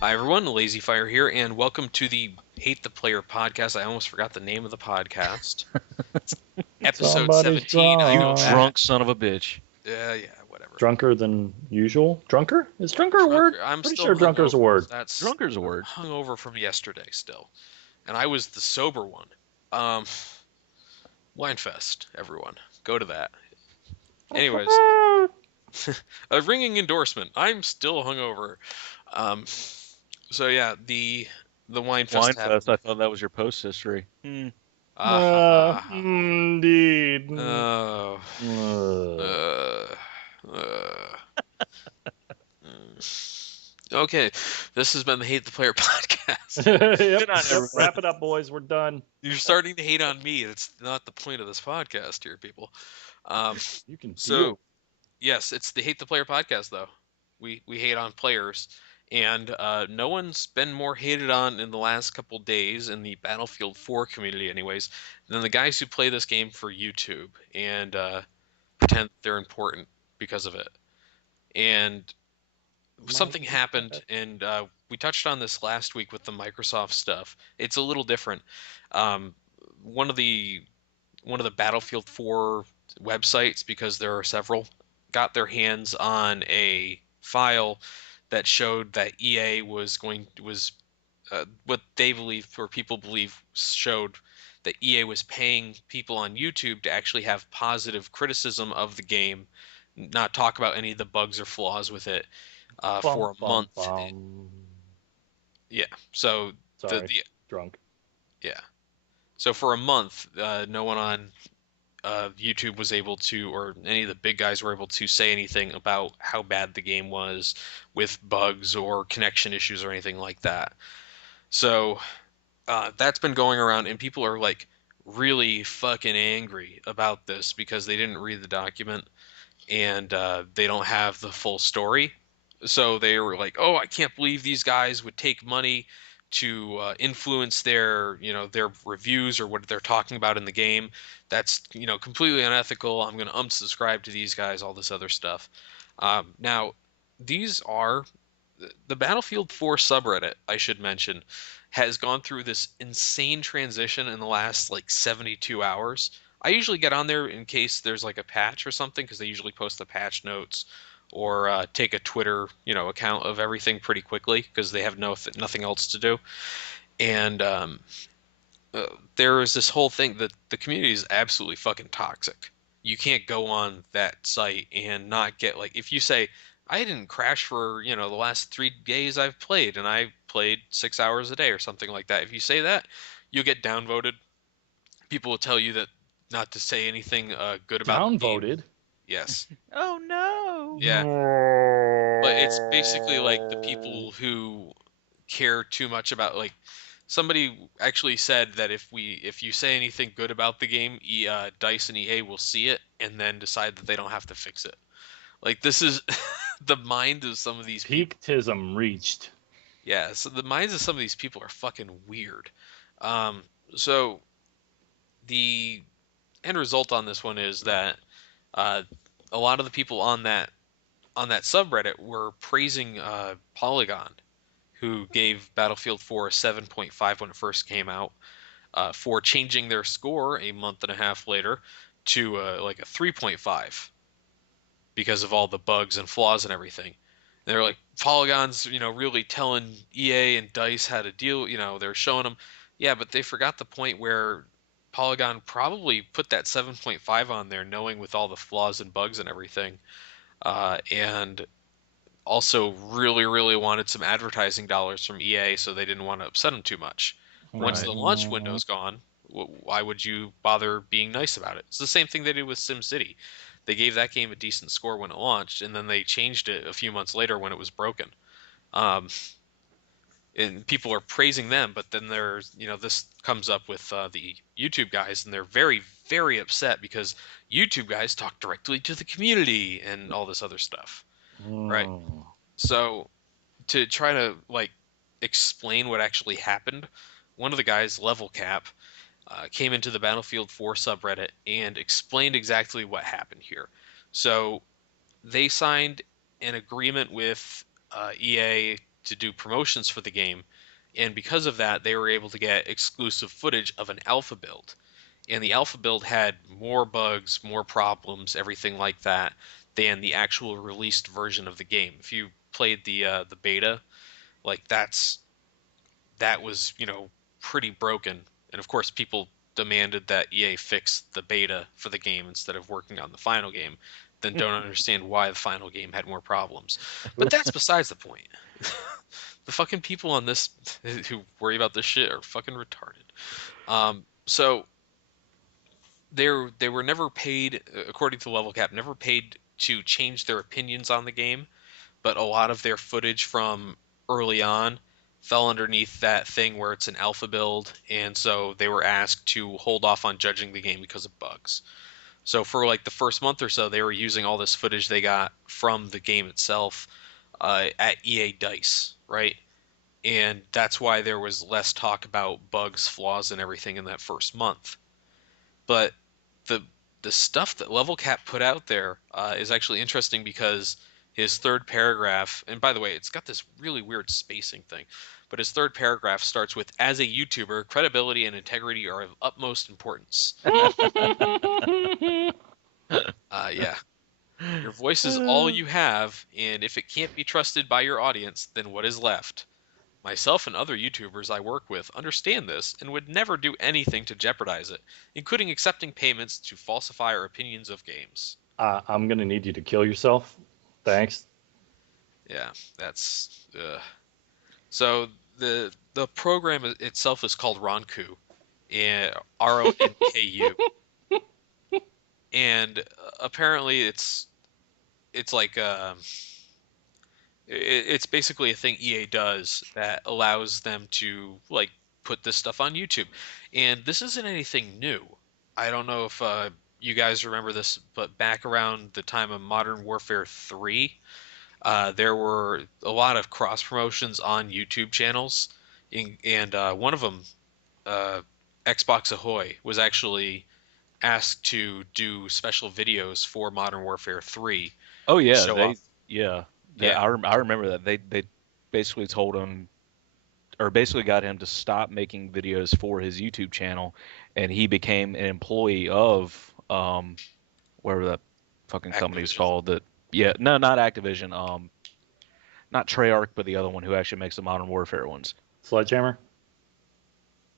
Hi everyone, Lazy Fire here, and welcome to the Hate the Player podcast. I almost forgot the name of the podcast. Episode Somebody's 17. I You go drunk. back. drunk son of a bitch. Yeah, whatever. Drunker than usual. Drunker? Is drunker a word? Drunker. I'm Pretty still sure drunker is a hungover. word. Drunker's a I'm word. hungover from yesterday still, and I was the sober one. Um, Winefest, everyone, go to that. Anyways, a ringing endorsement. I'm still hungover. Um, so yeah, the Winefest happened. Winefest, I thought that was your post history. Indeed. Oh. Uh, Uh, uh, okay, this has been the Hate the Player podcast. yep, on, everybody. wrap it up, boys. We're done. You're starting to hate on me. That's not the point of this podcast here, people. You can So yes, it's the Hate the Player podcast, though. We hate on players, and no one's been more hated on in the last couple days in the Battlefield 4 community, anyways, than the guys who play this game for YouTube and pretend they're important because of it. And something happened, and we touched on this last week with the Microsoft stuff. It's a little different. Um, one of the Battlefield 4 websites, because there are several, got their hands on a file that showed that EA was what they believe, or people believe, showed that EA was paying people on YouTube to actually have positive criticism of the game, not talk about any of the bugs or flaws with it, for a month. Yeah. So Sorry, the drunk. yeah. So for a month, no one on YouTube was able to, or any of the big guys were able to say anything about how bad the game was with bugs or connection issues or anything like that. So that's been going around, and people are like really fucking angry about this because they didn't read the document and they don't have the full story. So they were like, "Oh, I can't believe these guys would take money to influence their reviews or what they're talking about in the game. That's completely unethical. I'm going to unsubscribe to these guys. All this other stuff." Now, these are the Battlefield 4 subreddit, I should mention, has gone through this insane transition in the last like 72 hours. I usually get on there in case there's like a patch or something, because they usually post the patch notes or take a Twitter, account of everything pretty quickly because they have nothing else to do. And uh, there is this whole thing that the community is absolutely fucking toxic. You can't go on that site and not get, like, if you say, I didn't crash for, the last 3 days I've played and I played 6 hours a day or something like that. If you say that, you'll get downvoted. People will tell you that not to say anything good about the game. Downvoted. Yes. Oh no. Yeah. But it's basically like the people who care too much about, like, somebody actually said that if you say anything good about the game, Dice and EA will see it and then decide that they don't have to fix it. Like, this is the mind of some of these people. Peaktism reached. Yeah, so the minds of some of these people are fucking weird. So the end result on this one is that uh, a lot of the people on that subreddit were praising Polygon, who gave Battlefield 4 a 7.5 when it first came out, for changing their score a month and a half later to like a 3.5 because of all the bugs and flaws and everything. And they're like, Polygon's, really telling EA and DICE how to deal. They're showing them, yeah, but they forgot the point where Polygon probably put that 7.5 on there, knowing with all the flaws and bugs and everything, and also really, really wanted some advertising dollars from EA, so they didn't want to upset them too much. Once Right. the launch window's gone, why would you bother being nice about it? It's the same thing they did with SimCity. They gave that game a decent score when it launched, and then they changed it a few months later when it was broken. Um, and people are praising them, but then there's, this comes up with the YouTube guys, and they're very, very upset because YouTube guys talk directly to the community and all this other stuff, right? So to try to, like, explain what actually happened, one of the guys, Level Cap, came into the Battlefield 4 subreddit and explained exactly what happened here. So they signed an agreement with EA to do promotions for the game, and because of that, they were able to get exclusive footage of an alpha build. And the alpha build had more bugs, more problems, everything like that than the actual released version of the game. If you played the beta, like that was, pretty broken. And of course, people demanded that EA fix the beta for the game instead of working on the final game, then don't understand why the final game had more problems. But that's besides the point. The fucking people on this who worry about this shit are fucking retarded. So they were never paid, according to Level Cap, never paid to change their opinions on the game, but a lot of their footage from early on fell underneath that thing where it's an alpha build, and so they were asked to hold off on judging the game because of bugs. So for like the first month or so, they were using all this footage they got from the game itself at EA Dice, right? And that's why there was less talk about bugs, flaws, and everything in that first month. But the the stuff that Level Cap put out there is actually interesting because his third paragraph, and by the way, it's got this really weird spacing thing, but his third paragraph starts with, "As a YouTuber, credibility and integrity are of utmost importance." Yeah. Your voice is all you have, and if it can't be trusted by your audience, then what is left? Myself and other YouTubers I work with understand this and would never do anything to jeopardize it, including accepting payments to falsify our opinions of games. I'm going to need you to kill yourself. Thanks. Yeah, that's so the program itself is called Ronku, Ronku, and apparently it's like it's basically a thing EA does that allows them to like put this stuff on YouTube. And this isn't anything new. I don't know if you guys remember this, but back around the time of Modern Warfare 3, there were a lot of cross promotions on YouTube channels, and one of them, Xbox Ahoy, was actually asked to do special videos for Modern Warfare 3. Oh yeah, Show off. yeah. Yeah. I remember that they basically told him, or basically got him to stop making videos for his YouTube channel, and he became an employee of whatever that fucking company's Activision. called. That yeah, no, not Activision. Not Treyarch, but the other one who actually makes the Modern Warfare ones. Sledgehammer?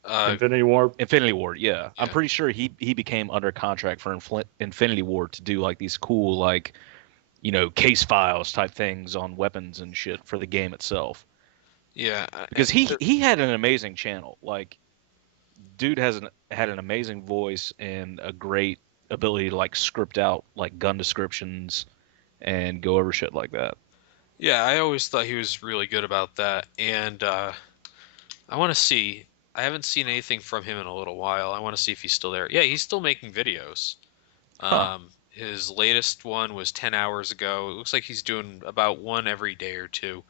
Uh, Infinity War? Infinity Ward, yeah. Yeah. I'm pretty sure he became under contract for Infinity Ward to do like these cool like case files type things on weapons and shit for the game itself. yeah. Because he had an amazing channel. Like, dude had an amazing voice and a great ability to like script out like gun descriptions and go over shit like that. Yeah, I always thought he was really good about that, and I want to see. I haven't seen anything from him in a little while. I want to see if he's still there. Yeah, he's still making videos. Huh. His latest one was 10 hours ago. It looks like he's doing about one every day or two.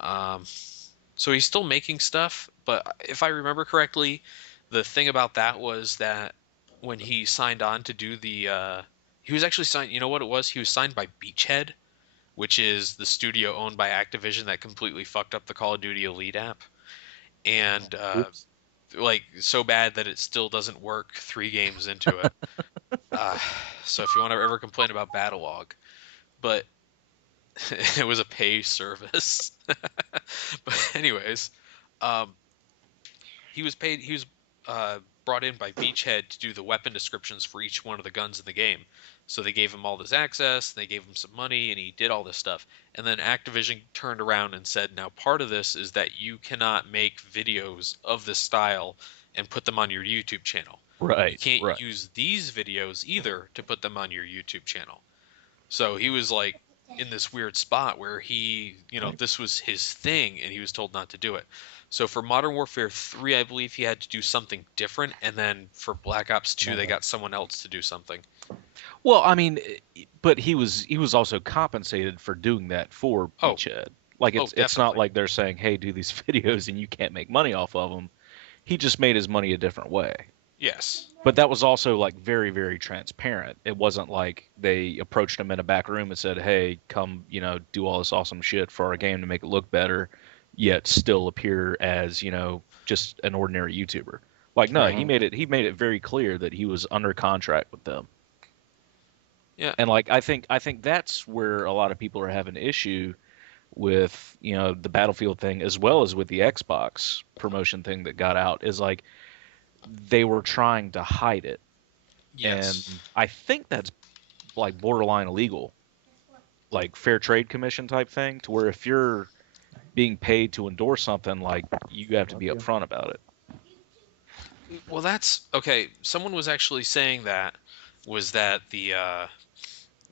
Um, so he's still making stuff, but if I remember correctly, the thing about that was that when he signed on to do he was actually signed. You know what it was? He was signed by Beachhead, which is the studio owned by Activision that completely fucked up the Call of Duty Elite app, and Oops. like so bad that it still doesn't work 3 games into it. uh, so if you want to ever complain about Battlelog, but it was a pay service. But anyways, um, he was paid. He was brought in by Beachhead to do the weapon descriptions for each one of the guns in the game. So they gave him all this access, they gave him some money, and he did all this stuff. And then Activision turned around and said, now part of this is that you cannot make videos of this style and put them on your YouTube channel. You Right. can't Right. use these videos either to put them on your YouTube channel. So he was like in this weird spot where this was his thing and he was told not to do it. So for Modern Warfare 3, I believe he had to do something different, and then for Black Ops 2, they got someone else to do something. Well, I mean, but he was also compensated for doing that for Oh. Beachhead. Like it's not definitely. like they're saying, "Hey, do these videos and you can't make money off of them." He just made his money a different way. Yes. But that was also like very, very transparent. It wasn't like they approached him in a back room and said, "Hey, come, do all this awesome shit for our game to make it look better," yet still appear as, just an ordinary YouTuber. Like, no, he Hmm. made it very clear that he was under contract with them. Yeah. And like I think that's where a lot of people are having issue with, the Battlefield thing as well as with the Xbox promotion thing that got out is like they were trying to hide it. Yes. And I think that's like borderline illegal, like Fair Trade Commission type thing, to where if you're being paid to endorse something, like you have to Love be you. upfront about it. Well, that's okay. Someone was actually saying that was that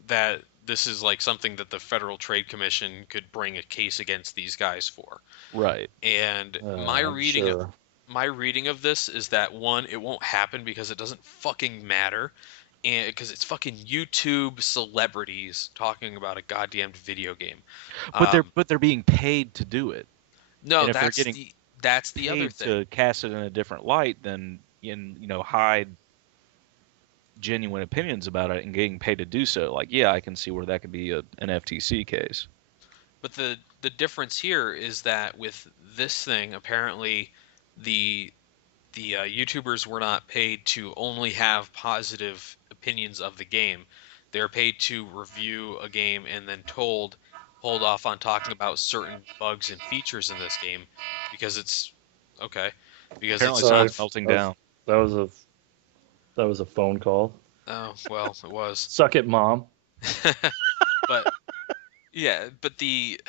that this is like something that the Federal Trade Commission could bring a case against these guys for. Right. And I'm sure. my reading of this is that one, it won't happen because it doesn't fucking matter, and because it's fucking YouTube celebrities talking about a goddamn video game. But they're Um, but they're being paid to do it. no, And if they're getting that's the other paid thing. to cast it in a different light, then hide genuine opinions about it and getting paid to do so, like, yeah, I can see where that could be an FTC case. But the difference here is that with this thing, apparently the the YouTubers were not paid to only have positive opinions of the game. They're paid to review a game and then told hold off on talking about certain bugs and features in this game because it's okay because Apparently, it's not. Sorry, something's melting that was down. that was a that was a phone call. Oh well, it was. Suck it, mom. But yeah, but the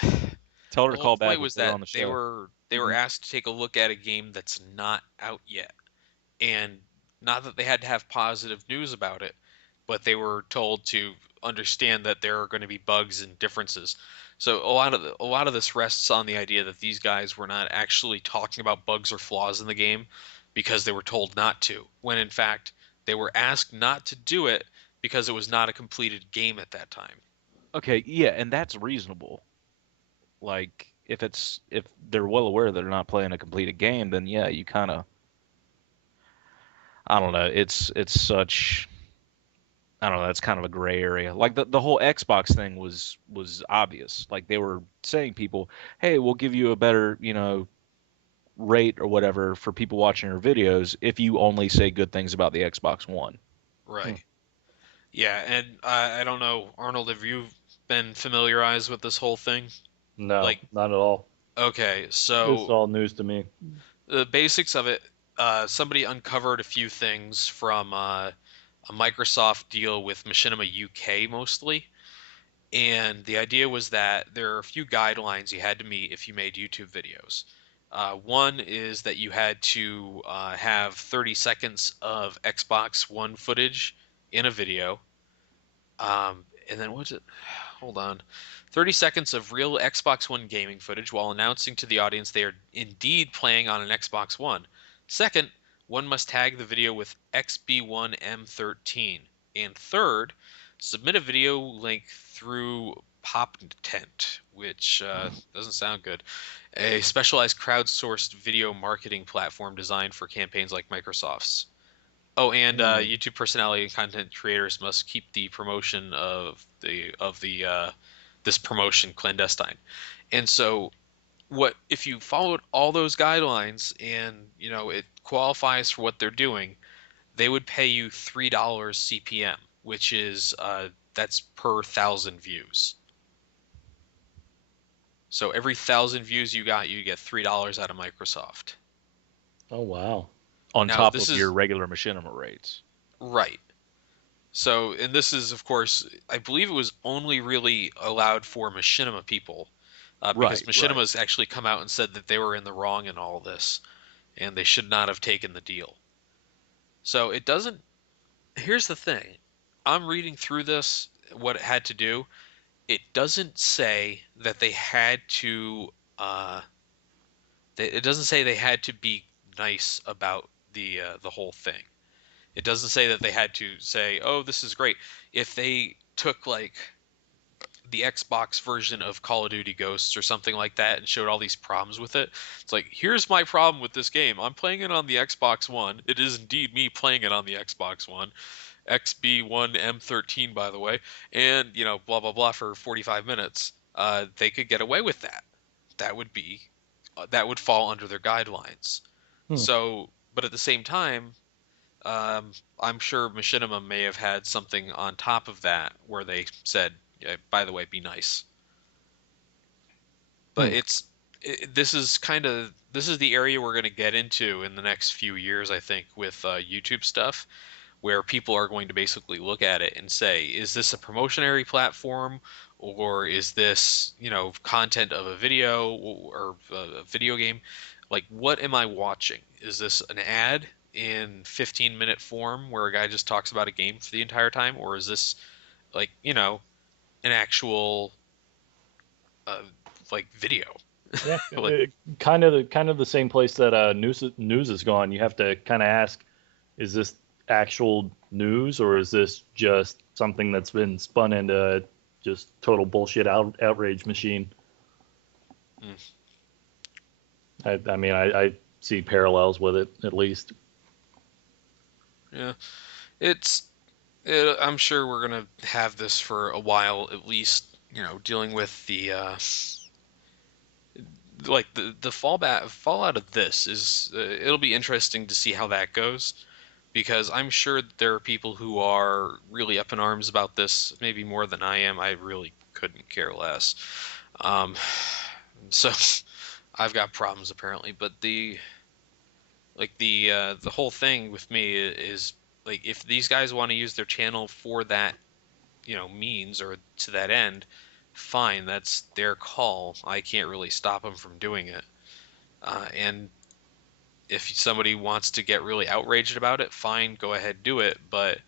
Tell her the to whole call back. point We'll was get her that on the they show. were they were Hmm. asked to take a look at a game that's not out yet, and not that they had to have positive news about it, but they were told to understand that there are going to be bugs and differences. So a lot of this rests on the idea that these guys were not actually talking about bugs or flaws in the game because they were told not to, when in fact they were asked not to do it because it was not a completed game at that time. Okay, yeah, and that's reasonable. Like, if they're well aware that they're not playing a completed game, then yeah, you kind of, I don't know. It's such, I don't know. That's kind of a gray area. Like the whole Xbox thing was obvious. Like they were saying people, hey, we'll give you a better, rate or whatever for people watching your videos if you only say good things about the Xbox One. Hmm. Right. Yeah, and I don't know, Arnold, have you been familiarized with this whole thing? No, Like, not at all. okay, This is so all news to me. the basics of it, somebody uncovered a few things from a Microsoft deal with Machinima UK mostly, and the idea was that there are a few guidelines you had to meet if you made YouTube videos. One is that you had to have 30 seconds of Xbox One footage in a video. And then what's it? Hold on. 30 seconds of real Xbox One gaming footage while announcing to the audience they are indeed playing on an Xbox One. Second, one must tag the video with XB1M13. And third, submit a video link through PopTent, which doesn't sound good, a specialized crowdsourced video marketing platform designed for campaigns like Microsoft's. Oh, and Hmm. YouTube personality and content creators must keep the promotion of the this promotion clandestine. And so, what if you followed all those guidelines and it qualifies for what they're doing? They would pay you $3 CPM, which is that's per thousand views. So every thousand views you got, you get $3 out of Microsoft. Oh wow. On Now top this of your is regular machinima rates. right. So, and this is, of course, I believe it was only really allowed for machinima people, because Right, right. machinima's actually come out and said that they were in the wrong in all this, and they should not have taken the deal. So it doesn't. Here's the thing. I'm reading through this, what it had to do. It doesn't say that they had to. It doesn't say they had to be nice about the whole thing. It doesn't say that they had to say, "Oh, this is great." If they took like the Xbox version of Call of Duty Ghosts or something like that and showed all these problems with it. It's like, here's my problem with this game. I'm playing it on the Xbox One. It is indeed me playing it on the Xbox One. XB1M13, by the way, and blah blah blah for 45 minutes. They could get away with that. That would be that would fall under their guidelines. Hmm. So, but at the same time, I'm sure Machinima may have had something on top of that where they said, yeah, by the way, be nice. But Hmm. this is the area we're going to get into in the next few years, I think, with YouTube stuff, where people are going to basically look at it and say, is this a promotionary platform, or is this, content of a video or a video game? Like, what am I watching? Is this an ad in 15-minute form where a guy just talks about a game for the entire time, or is this like, an actual uh, like video? Yeah, Like, kind of the same place that news has gone. You have to kind of ask, is this actual news or is this just something that's been spun into just total bullshit outrage machine? mm, I mean, I see parallels with it at least. yeah, it's I'm sure we're gonna have this for a while at least, dealing with the like the fallout of this is it'll be interesting to see how that goes because I'm sure there are people who are really up in arms about this, maybe more than I am. I really couldn't care less. Um, so I've got problems apparently, but the whole thing with me is like if these guys want to use their channel for that, means or to that end, fine, that's their call. I can't really stop them from doing it. And if somebody wants to get really outraged about it, fine, go ahead, do it. But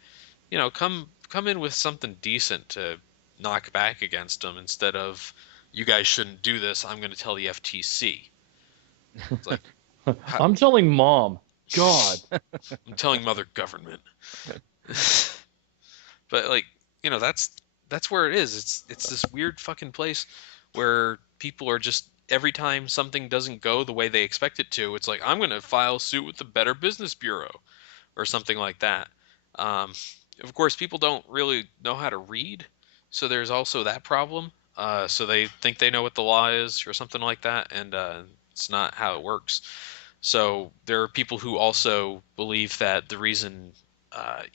come in with something decent to knock back against them instead of you guys shouldn't do this. I'm going to tell the FTC. It's like I'm telling mom. God. I'm telling mother government. But like, that's where it is. It's this weird fucking place where people are just every time something doesn't go the way they expect it to, it's like I'm gonna file suit with the Better Business Bureau or something like that. Um, of course, people don't really know how to read, so there's also that problem. So they think they know what the law is or something like that, and it's not how it works. So there are people who also believe that the reason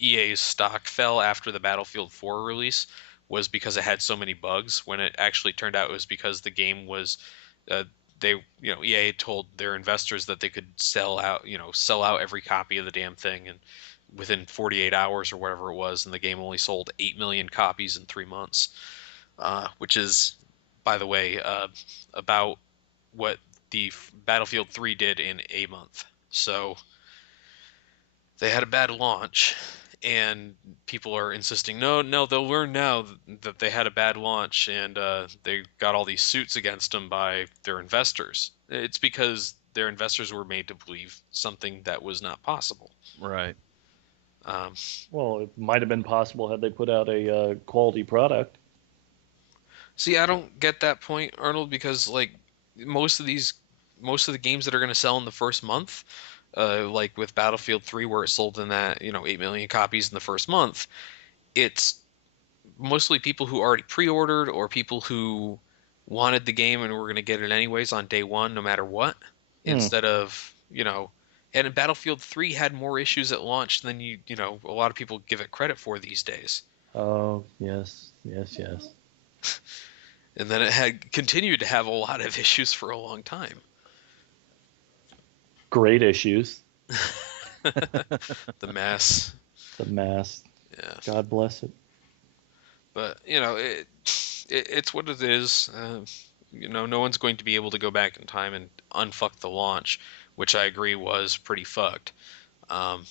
EA's stock fell after the Battlefield 4 release was because it had so many bugs, when it actually turned out it was because the game was uh, they EA told their investors that they could sell out every copy of the damn thing and within 48 hours or whatever it was, and the game only sold 8 million copies in 3 months, which is, by the way, about what the Battlefield 3 did in a month. So they had a bad launch, and people are insisting, no, no, they'll learn now that they had a bad launch, and they got all these suits against them by their investors. It's because their investors were made to believe something that was not possible. Right. Um, Well, it might have been possible had they put out a quality product. See, I don't get that point, Arnold, because like most of these, most of the games that are going to sell in the first month, like with Battlefield 3, where it sold in that 8 million copies in the first month, it's mostly people who already pre-ordered or people who wanted the game and were going to get it anyways on day one, no matter what, Hmm. instead of, and Battlefield 3 had more issues at launch than a lot of people give it credit for these days. Oh, yes, yes, yes. And then it had continued to have a lot of issues for a long time. Great issues. The mess. The mask. Yeah. God bless it. But, it's what it is. No one's going to be able to go back in time and unfuck the launch, which I agree was pretty fucked. Um,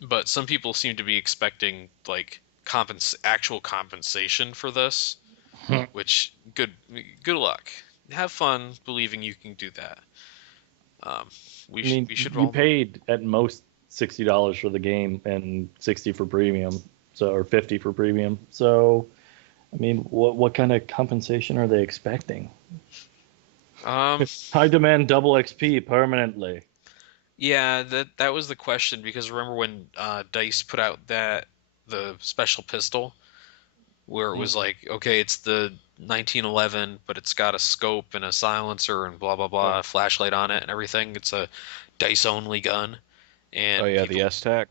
but some people seem to be expecting like actual compensation for this, which good luck. Have fun believing you can do that. Um, I mean, we should you all paid at most $60 for the game and 60 for premium, so or 50 for premium. So I mean, what kind of compensation are they expecting? Um, I demand double XP permanently. yeah, that was the question because remember when Dice put out the special pistol where it was Mm. like, okay, it's the 1911, but it's got a scope and a silencer and blah blah Yeah. blah, a flashlight on it and everything. It's a dice only gun, Oh and yeah, the people, S-Tac.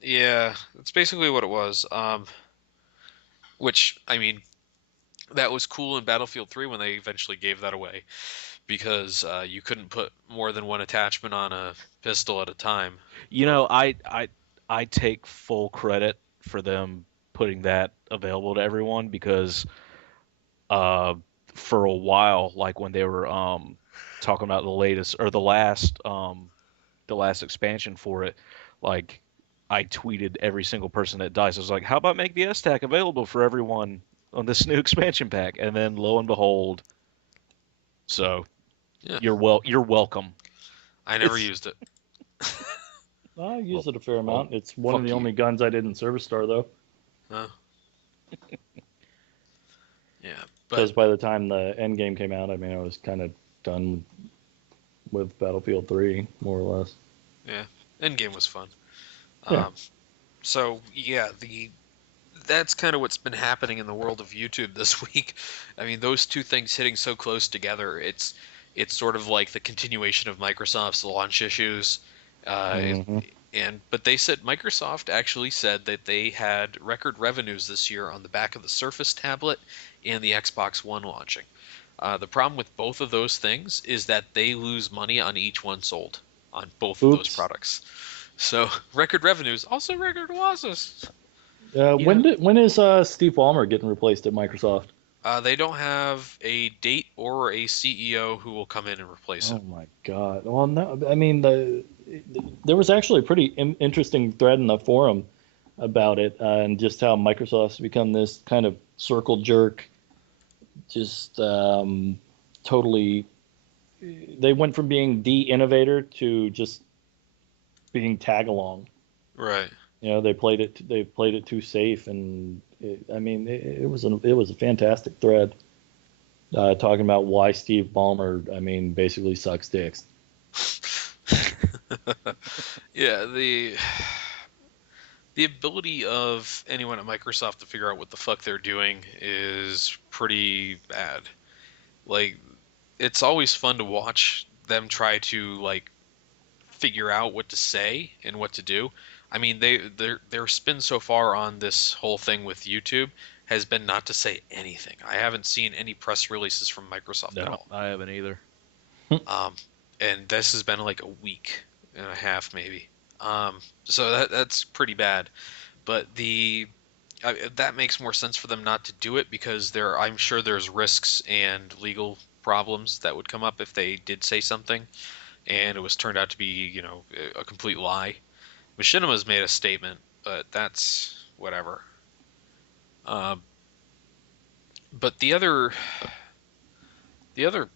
yeah, that's basically what it was. Which I mean, that was cool in Battlefield 3 when they eventually gave that away because you couldn't put more than one attachment on a pistol at a time. You But know, I take full credit for them putting that available to everyone because uh for a while, like when they were talking about the latest or the last expansion for it, like I tweeted every single person at Dice. I was like, "How about make the S-Tac available for everyone on this new expansion pack?" And then lo and behold, so yeah, you're welcome. I never It's used it. I well, use it a fair well, amount. It's one of the fuck you. only guns I did in Service Star, though, Uh, yeah, but because by the time the end game came out, I mean, I was kind of done with Battlefield 3, more or less. yeah, Endgame was fun. Yeah. Um, so yeah, the that's kind of what's been happening in the world of YouTube this week. I mean, those two things hitting so close together, it's sort of like the continuation of Microsoft's launch issues. Uh, Hmm. and but they said Microsoft actually said that they had record revenues this year on the back of the Surface tablet and the Xbox One launching. The problem with both of those things is that they lose money on each one sold on both of those Oops. products. So record revenues, also record losses. You know, When is Steve Ballmer getting replaced at Microsoft? They don't have a date or a CEO who will come in and replace Oh him. my God. Well, no, I mean, there was actually a pretty interesting thread in the forum about it, and just how Microsoft's become this kind of circle jerk, just totally. They went from being the innovator to just being tag along. Right. You know, they played it too safe, and I mean, it was a fantastic thread, talking about why Steve Ballmer, I mean, basically sucks dicks. Yeah, the ability of anyone at Microsoft to figure out what the fuck they're doing is pretty bad. Like it's always fun to watch them try to like figure out what to say and what to do. I mean, their spin so far on this whole thing with YouTube has been not to say anything. I haven't seen any press releases from Microsoft at no, all. I haven't either. Um, and this has been like a week and a half maybe. So that's pretty bad. But that makes more sense for them not to do it because I'm sure there's risks and legal problems that would come up if they did say something and it was turned out to be, a complete lie. Machinima's made a statement, but that's whatever. Uh, but the other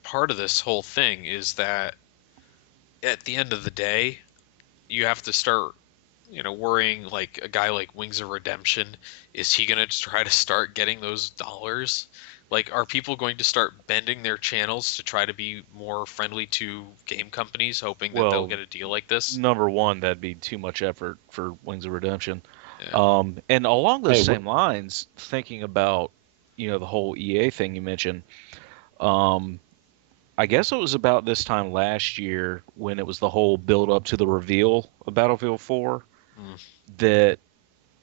part of this whole thing is that at the end of the day, you have to start, worrying like a guy like Wings of Redemption. Is he gonna try to start getting those dollars? Like, are people going to start bending their channels to try to be more friendly to game companies, hoping that they'll Well, get a deal like this? number one, that'd be too much effort for Wings of Redemption. Yeah. And along those Hey, same lines, thinking about, the whole EA thing you mentioned, um, I guess it was about this time last year when it was the whole build up to the reveal of Battlefield 4 Mm, that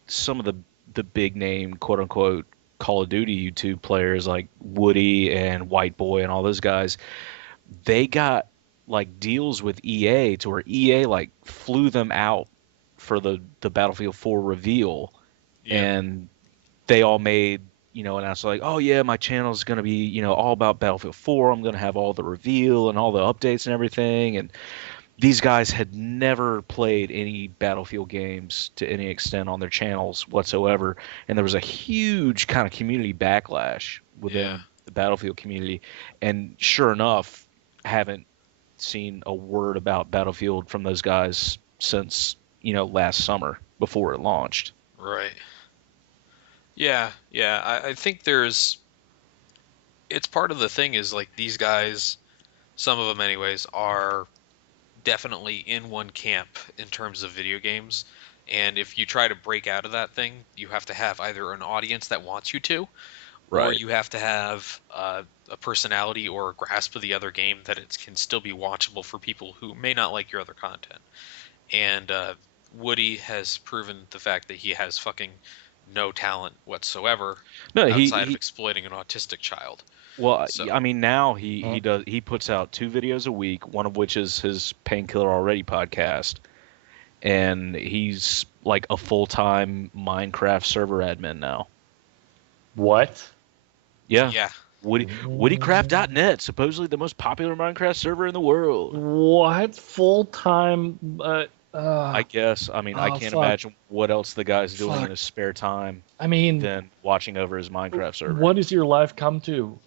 some of the big name quote unquote Call of Duty YouTube players like Woody and White Boy and all those guys, they got like deals with EA to where EA like flew them out for the Battlefield 4 reveal, yeah. and they all made, announced like, oh yeah, my channel is gonna be, all about Battlefield 4. I'm gonna have all the reveal and all the updates and everything. And these guys had never played any Battlefield games to any extent on their channels whatsoever, and there was a huge kind of community backlash Yeah. within the Battlefield community. And sure enough, haven't seen a word about Battlefield from those guys since, last summer before it launched. Right. Yeah. I think it's part of the thing is like these guys, some of them anyways, are definitely in one camp in terms of video games. And if you try to break out of that thing, you have to have either an audience that wants you to, or Right. you have to have a personality or a grasp of the other game that it can still be watchable for people who may not like your other content. And Woody has proven the fact that he has fucking no talent whatsoever No, outside of he exploiting an autistic child. well, So, I mean, now he Huh? does he puts out 2 videos a week, one of which is his Painkiller Already podcast, and he's like a full-time Minecraft server admin now. What? Yeah. yeah. WoodyCraft.net, supposedly the most popular Minecraft server in the world. What full time? I guess. I mean, I Oh can't fuck, imagine what else the guy's doing in fuck. his spare time I mean, than watching over his Minecraft server. what does your life come to?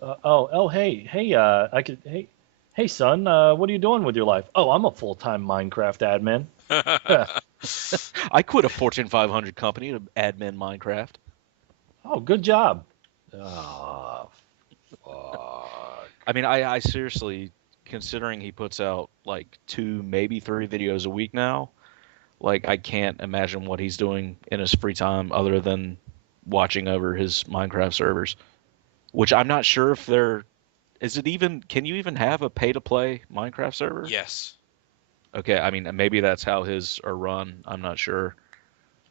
Hey, hey, son, what are you doing with your life? Oh, I'm a full time Minecraft admin. I quit a Fortune 500 company to admin Minecraft. Oh, good job. Oh, fuck. I mean, I seriously, considering he puts out like 2, maybe 3 videos a week now, like I can't imagine what he's doing in his free time other than watching over his Minecraft servers. Which I'm not sure if they're. Is it even? Can you even have a pay to play Minecraft server? Yes. Okay, I mean maybe that's how his are run. I'm not sure.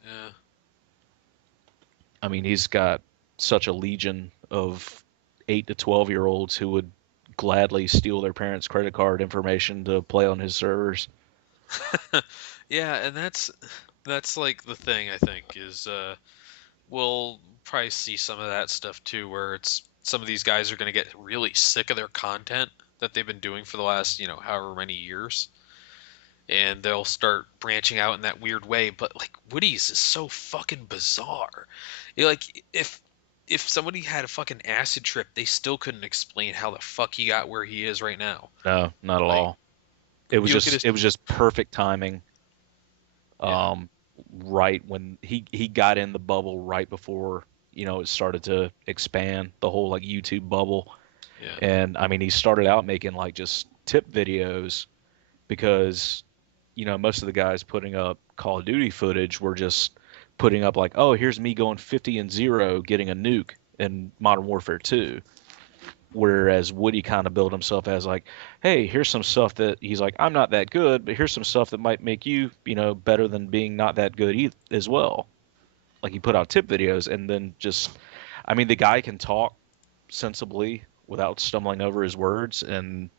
Yeah. I mean he's got such a legion of 8 to 12-year-olds who would gladly steal their parents' credit card information to play on his servers. Yeah, and that's like the thing I think is we'll probably see some of that stuff too, where it's some of these guys are going to get really sick of their content that they've been doing for the last, however many years, and they'll start branching out in that weird way. But like Woody's is so fucking bizarre. Like if somebody had a fucking acid trip, they still couldn't explain how the fuck he got where he is right now. No, not at Like all. It was you look at just his, it was just perfect timing. yeah, Um, right when he got in the bubble right before it started to expand the whole like YouTube bubble. yeah. And I mean, he started out making like just tip videos because, most of the guys putting up Call of Duty footage were just putting up like, oh, here's me going 50 and 0 getting a nuke in Modern Warfare 2. Whereas Woody kind of built himself as like, hey, here's some stuff that he's like, I'm not that good, but here's some stuff that might make you, better than being not that good as well. Like he put out tip videos and then just, I mean, the guy can talk sensibly without stumbling over his words, and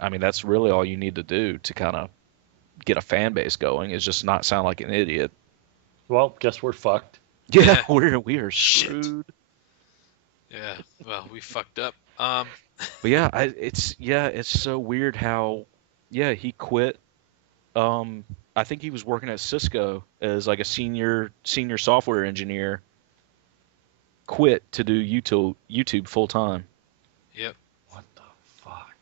I mean that's really all you need to do to kind of get a fan base going is just not sound like an idiot. Well, guess we're fucked. Yeah, Yeah. we are Shit. screwed. Yeah. Well, we fucked up. But yeah, it's so weird how he quit. I think he was working at Cisco as like a senior software engineer. Quit to do YouTube full time Yep. What the fuck?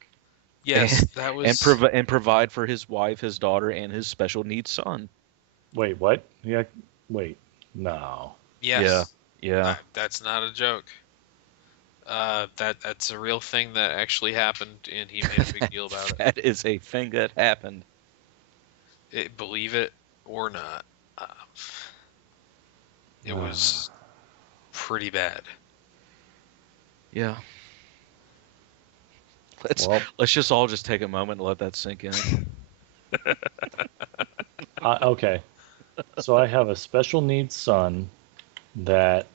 Yes, and that and, was. provide for his wife, his daughter, and his special needs son. Wait, what? Yeah, wait. No. Yeah, Yes. yeah. That's not a joke. That's a real thing that actually happened, and he made a big deal about it. That is a thing that happened. Believe it or not, uh, it was pretty bad. Yeah. Let's Well, let's just all just take a moment and let that sink in. okay. So I have a special needs son that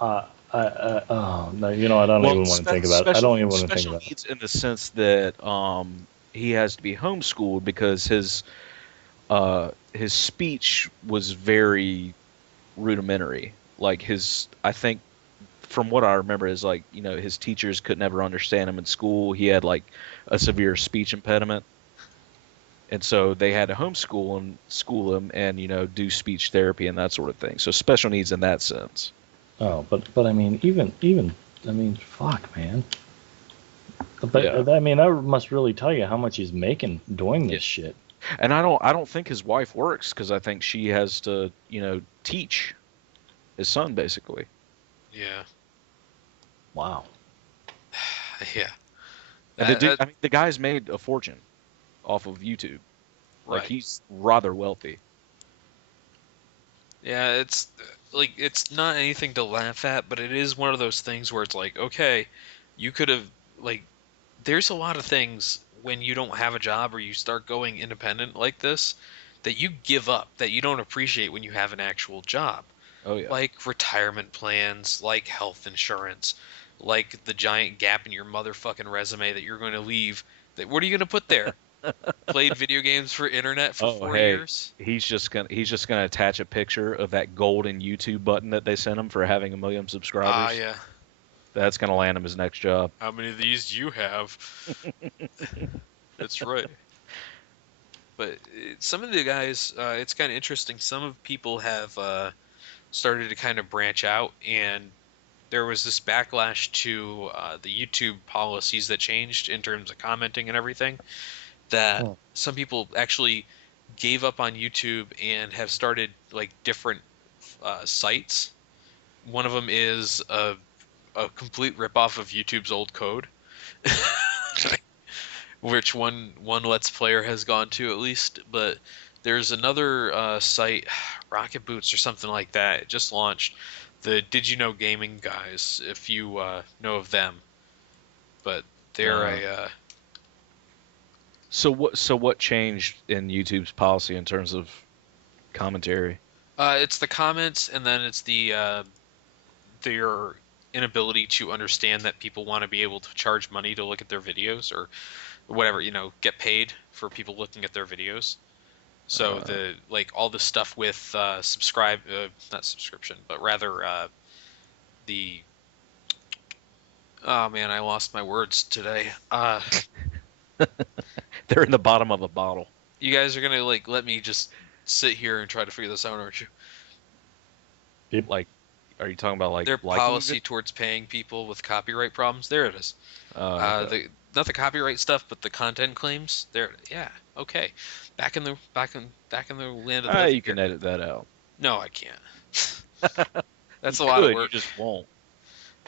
oh no, I don't Well, even want to think about it. I don't even want to think special about it. needs in the sense that he has to be homeschooled because his speech was very rudimentary. Like I think from what I remember is like his teachers could never understand him in school. He had like a severe speech impediment, and so they had to homeschool and school him and do speech therapy and that sort of thing. So special needs in that sense. Oh, but I mean, even I mean, fuck, man. But Yeah. I mean, that must really tell you how much he's making doing Yeah. this shit. And I don't think his wife works because I think she has to teach. his son basically. Yeah. Wow. Yeah. And the That, dude, that I mean, the guy's made a fortune off of YouTube. Like right. he's rather wealthy. Yeah, it's like it's not anything to laugh at, but it is one of those things where it's like, okay, you could have like there's a lot of things when you don't have a job or you start going independent like this that you give up that you don't appreciate when you have an actual job. Oh yeah. Like retirement plans, like health insurance, like the giant gap in your motherfucking resume that you're going to leave. That what are you going to put there? Played video games for internet for Oh, four hey, years? he's just gonna attach a picture of that golden YouTube button that they sent him for having 1 million Ah, subscribers. yeah. That's gonna land him his next job. How many of these do you have? That's right. But some of the guys, it's kind of interesting. Some of people have started to kind of branch out, and there was this backlash to the YouTube policies that changed in terms of commenting and everything. That Huh. some people actually gave up on YouTube and have started like different sites. One of them is a complete ripoff of YouTube's old code, which one Let's Player has gone to at least. But there's another site, Rocket Boots or something like that. It just launched. The Did You Know Gaming guys, if you know of them, but they're Uh, a So what changed in YouTube's policy in terms of commentary? it's the comments, and then it's their inability to understand that people want to be able to charge money to look at their videos or whatever, get paid for people looking at their videos. So Uh, the like all the stuff with not subscription, but rather the oh man, I lost my words today. they're in the bottom of a bottle. You guys are gonna like let me just sit here and try to figure this out, aren't you? yep. Like, are you talking about like Their liking policy it? towards paying people with copyright problems. There it is. Okay. The not the copyright stuff, but the content claims. There, yeah, okay. Back in the land of the living You here. can edit that out. No, I can't. You That's a lot of could, you work. just won't.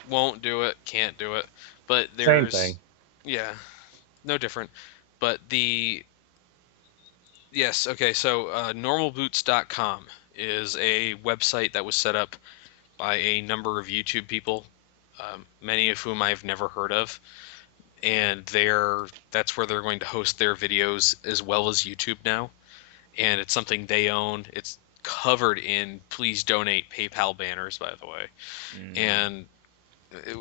Won't do it. Can't do it. But Same there's thing. yeah, no different. But the yes, okay. So normalboots.com is a website that was set up by a number of YouTube people, many of whom I've never heard of, and that's where they're going to host their videos as well as YouTube now, and it's something they own. It's covered in please donate PayPal banners, by the way, Mm, and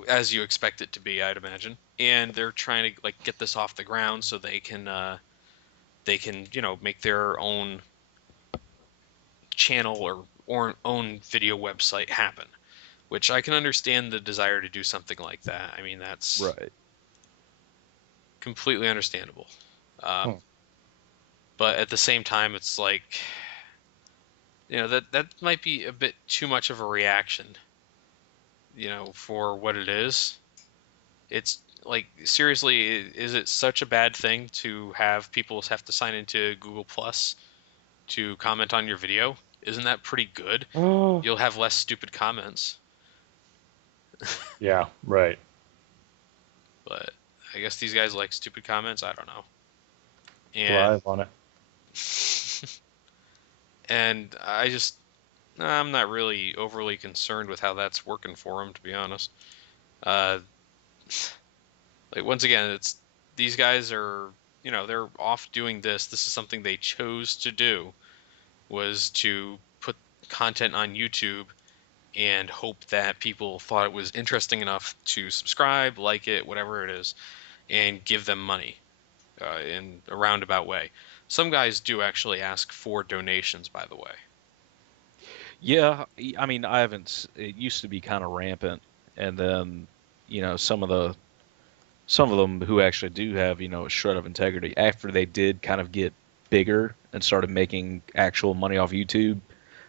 as you expect it to be, I'd imagine. And they're trying to like get this off the ground so they can make their own channel or own video website happen, which I can understand the desire to do something like that. I mean, that's right. completely understandable. Huh. But at the same time, it's like, that might be a bit too much of a reaction, for what it is. It's like, seriously, is it such a bad thing to have people have to sign into Google Plus to comment on your video? Isn't that pretty good? Oh. You'll have less stupid comments, Yeah. Right. but I guess these guys like stupid comments. I don't know. And Thrive on it. and I'm not really overly concerned with how that's working for them, to be honest. Uh, like once again, it's these guys are, they're off doing this. This is something they chose to do, was to put content on YouTube and hope that people thought it was interesting enough to subscribe, like it, whatever it is, and give them money in a roundabout way. Some guys do actually ask for donations, by the way. Yeah, I mean, I haven't. It used to be kind of rampant, and then some of them who actually do have a shred of integrity after they did kind of get bigger and started making actual money off YouTube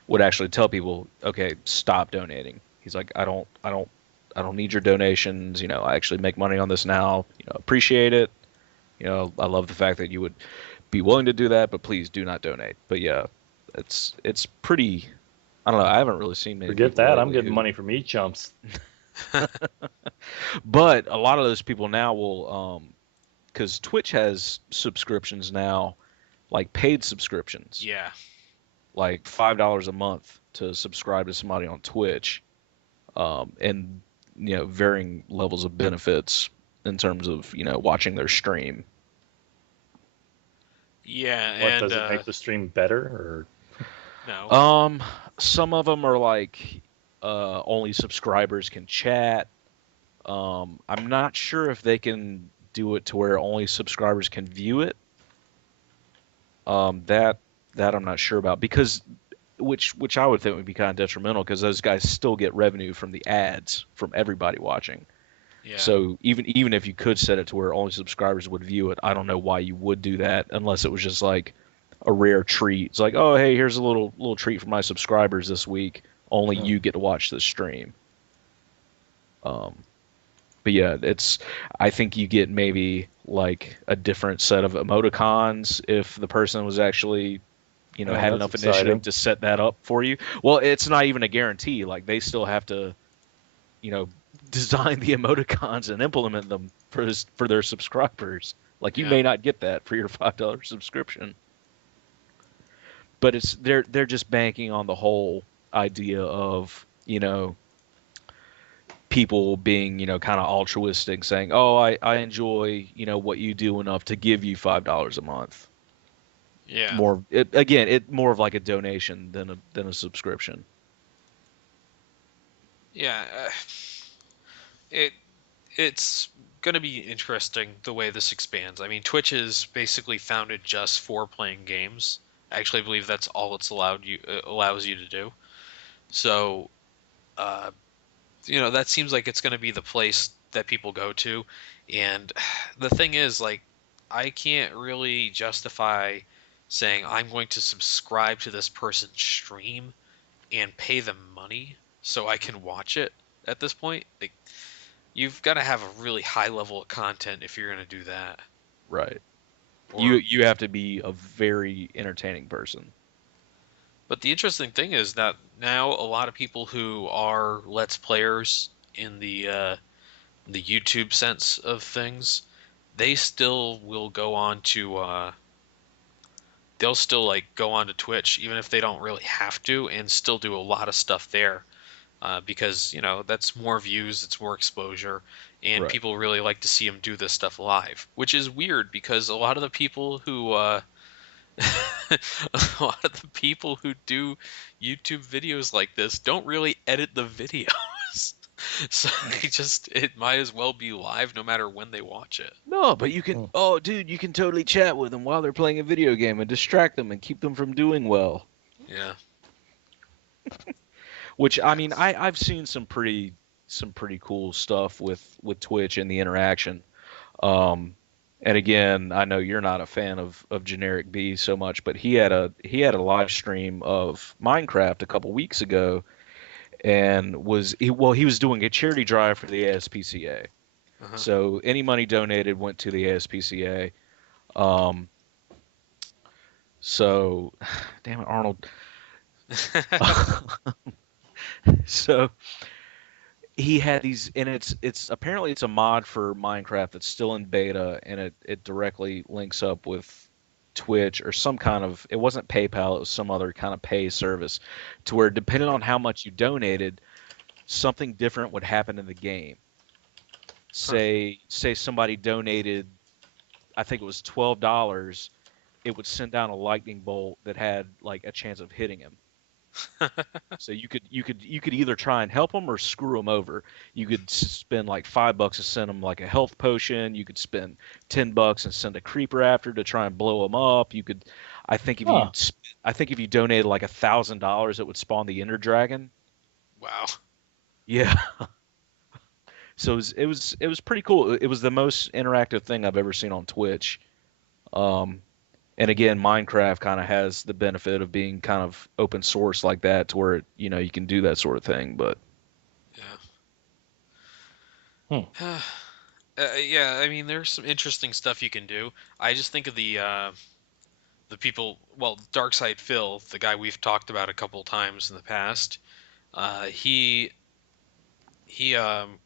would actually tell people, okay, stop donating. He's like, I don't need your donations. I actually make money on this now. Appreciate it. I love the fact that you would be willing to do that, but please do not donate. But yeah, it's pretty I don't know. I haven't really seen many Forget people that. I'm lately getting who, money from each chumps. but a lot of those people now will, because Twitch has subscriptions now, like paid subscriptions, Yeah. like $5 a month to subscribe to somebody on Twitch, and varying levels of benefits in terms of watching their stream. Yeah, What and does it make the stream better? Or no. Um, some of them are like only subscribers can chat. I'm not sure if they can do it to where only subscribers can view it. That I'm not sure about because which I would think would be kind of detrimental because those guys still get revenue from the ads from everybody watching. Yeah. So even if you could set it to where only subscribers would view it, I don't know why you would do that unless it was just like a rare treat. It's like, oh hey, here's a little treat for my subscribers this week. Only Hmm. you get to watch this stream. Um, but yeah, it's I think you get maybe like a different set of emoticons if the person was actually oh, had that's enough initiative exciting. to set that up for you. Well, it's not even a guarantee. Like they still have to you know, design the emoticons and implement them for their subscribers. Like you Yeah. may not get that for your $5 subscription, but it's they're just banking on the whole idea of people being kind of altruistic, saying, "Oh, I enjoy what you do enough to give you $5 a month." Yeah. It more of like a donation than a subscription. Yeah. It it's going to be interesting the way this expands. I mean, Twitch is basically founded just for playing games. Actually, I believe that's all it's allows you to do. So, uh, that seems like it's going to be the place that people go to. And the thing is, like, I can't really justify saying I'm going to subscribe to this person's stream and pay them money so I can watch it at this point. Like, you've got to have a really high level of content if you're going to do that. Right. Or, You have to be a very entertaining person. but the interesting thing is that now a lot of people who are Let's Players in the YouTube sense of things, they still will go on to they'll still like go on to Twitch even if they don't really have to and still do a lot of stuff there because that's more views, it's more exposure, and Right. people really like to see them do this stuff live, which is weird because a lot of the people who a lot of the people who do YouTube videos like this don't really edit the videos. So it might as well be live no matter when they watch it. No, but you can. Hmm. Oh, dude, you can totally chat with them while they're playing a video game and distract them and keep them from doing well. Yeah. Which I mean, I've seen some pretty cool stuff with Twitch and the interaction. Um, and again, I know you're not a fan of Generic B so much, but he had a live stream of Minecraft a couple weeks ago, and he was doing a charity drive for the ASPCA. Uh-huh. So any money donated went to the ASPCA. Um, So, damn it, Arnold. So he had these, and it's apparently it's a mod for Minecraft that's still in beta, and it directly links up with Twitch or some kind of. It wasn't PayPal, it was some other kind of pay service, to where depending on how much you donated, something different would happen in the game. Huh. Say somebody donated, I think it was $12. It would send down a lightning bolt that had like a chance of hitting him. So you could either try and help them or screw them over. You could spend like $5 to send them like a health potion. You could spend $10 and send a creeper after to try and blow them up. You could, I think if you, Huh. I think if you donated like $1,000, it would spawn the Ender Dragon. Wow. Yeah. So it was pretty cool. It was the most interactive thing I've ever seen on Twitch. Um, and again, Minecraft kind of has the benefit of being kind of open source like that, to where you can do that sort of thing. But Hmm. Yeah. Yeah, I mean, there's some interesting stuff you can do. I just think of the people, well, Darkside Phil, the guy we've talked about a couple times in the past, he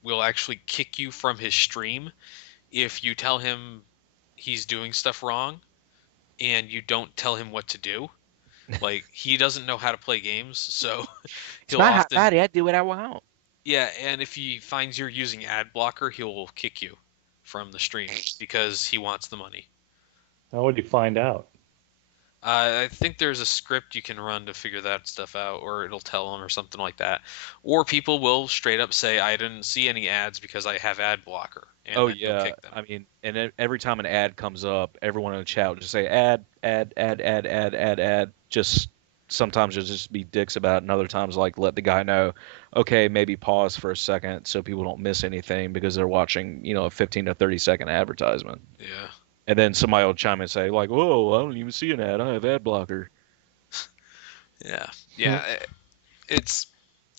will actually kick you from his stream if you tell him he's doing stuff wrong and you don't tell him what to do. Like he doesn't know how to play games, so It's he'll my hot often body. I do what I want. yeah, and if he finds you're using ad blocker, he'll kick you from the stream because he wants the money. How would you find out? I think there's a script you can run to figure that stuff out, or it'll tell them or something like that. Or people will straight up say, I didn't see any ads because I have ad blocker, and Oh then you'll yeah, kick them. I mean, and every time an ad comes up, everyone in the chat will just say ad, ad, ad, ad, ad, ad, ad. Just sometimes you'll just be dicks about it, and other times like let the guy know, okay, maybe pause for a second so people don't miss anything because they're watching, a 15 to 30-second advertisement. Yeah. And then somebody will chime in and say like, whoa, I don't even see an ad. I have ad blocker. Yeah. Yeah. It's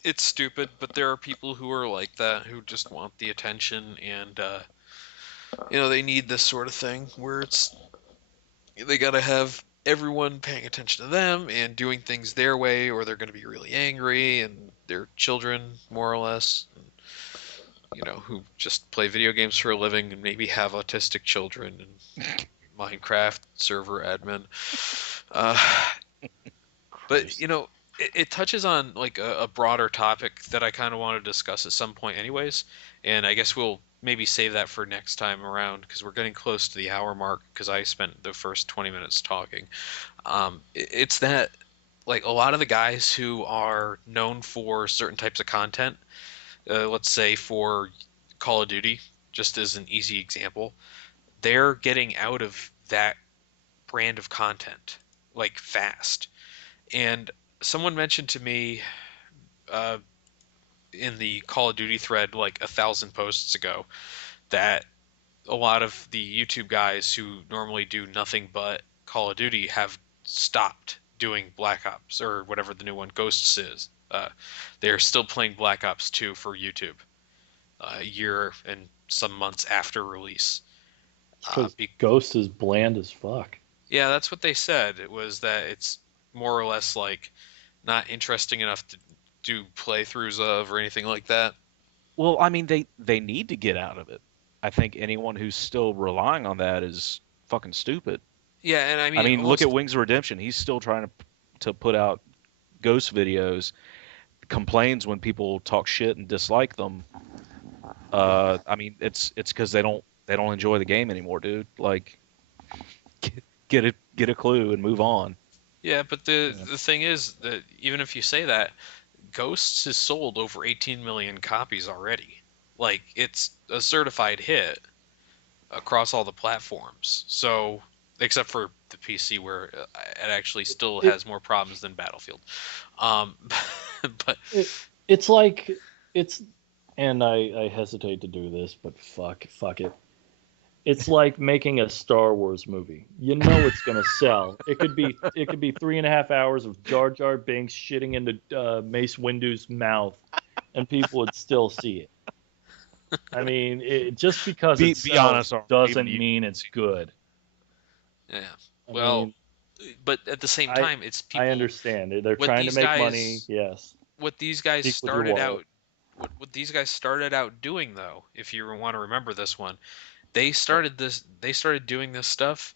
it's stupid, but there are people who are like that who just want the attention and they need this sort of thing where it's they got to have everyone paying attention to them and doing things their way or they're going to be really angry and their children more or less who just play video games for a living and maybe have autistic children and Minecraft server admin. Uh, but Christ. it touches on like a broader topic that I kind of want to discuss at some point, anyways. And I guess we'll maybe save that for next time around because we're getting close to the hour mark. Because I spent the first 20 minutes talking. It's that like a lot of the guys who are known for certain types of content, let's say for Call of Duty, just as an easy example, they're getting out of that brand of content like fast. And someone mentioned to me uh, in the Call of Duty thread like 1,000 posts ago that a lot of the YouTube guys who normally do nothing but Call of Duty have stopped doing Black Ops or whatever the new one, Ghosts is. They're still playing Black Ops 2 for YouTube a year and some months after release. Because Ghost is bland as fuck. Yeah, that's what they said. It was that it's more or less like not interesting enough to do playthroughs of or anything like that. Well, I mean, they need to get out of it. I think anyone who's still relying on that is fucking stupid. Yeah, and I I mean, mean, look at almost Wings of Redemption. He's still trying to put out ghost videos, complains when people talk shit and dislike them. I mean, it's because they don't enjoy the game anymore, dude. Like, get a clue and move on. yeah, but the Yeah. the thing is that even if you say that, Ghosts has sold over 18 million copies already. Like it's a certified hit across all the platforms. So, except for the PC where it actually still It, has more problems than Battlefield. Um, but it it's like it's and I hesitate to do this, but fuck it. It's like making a Star Wars movie. You know it's gonna sell. It could be 3.5 hours of Jar Jar Binks shitting into Mace Windu's mouth, and people would still see it. I mean, just because it Be sells honest, Arnold. Even doesn't you. mean it's good. yeah, I well, mean, but at the same I time, it's I people. understand. They're What trying to these make money. guys, Yes, what these guys speak with your started wallet. out, what these guys started out doing though, if you want to remember this one, they started doing this stuff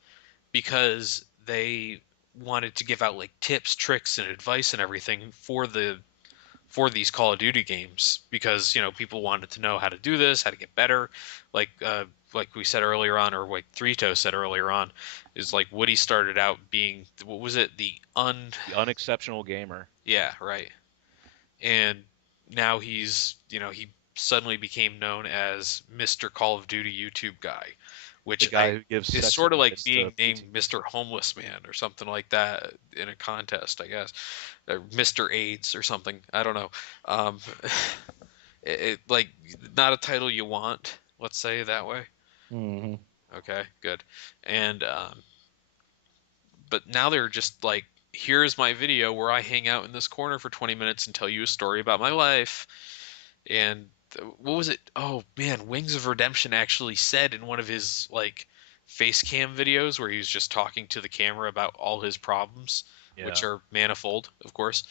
because they wanted to give out like tips, tricks, and advice and everything for these Call of Duty games because people wanted to know how to do this, how to get better, like like we said earlier on, or like Thrito said earlier on, is like Woody started out being what was it The unexceptional gamer. yeah, right, and now he suddenly became known as Mr. Call of Duty YouTube guy, The which guy I who gives is sex sort of like advice being to named PT. Mr. Homeless Man or something like that in a contest, I guess, or Mr. AIDS or something. I don't know. Um, like not a title you want. Let's say it that way. Hmm. Okay, good. And but now they're just like, here's my video where I hang out in this corner for 20 minutes and tell you a story about my life. And what was it? Oh man, Wings of Redemption actually said in one of his like face cam videos where he was just talking to the camera about all his problems, which Yeah. are manifold, of course,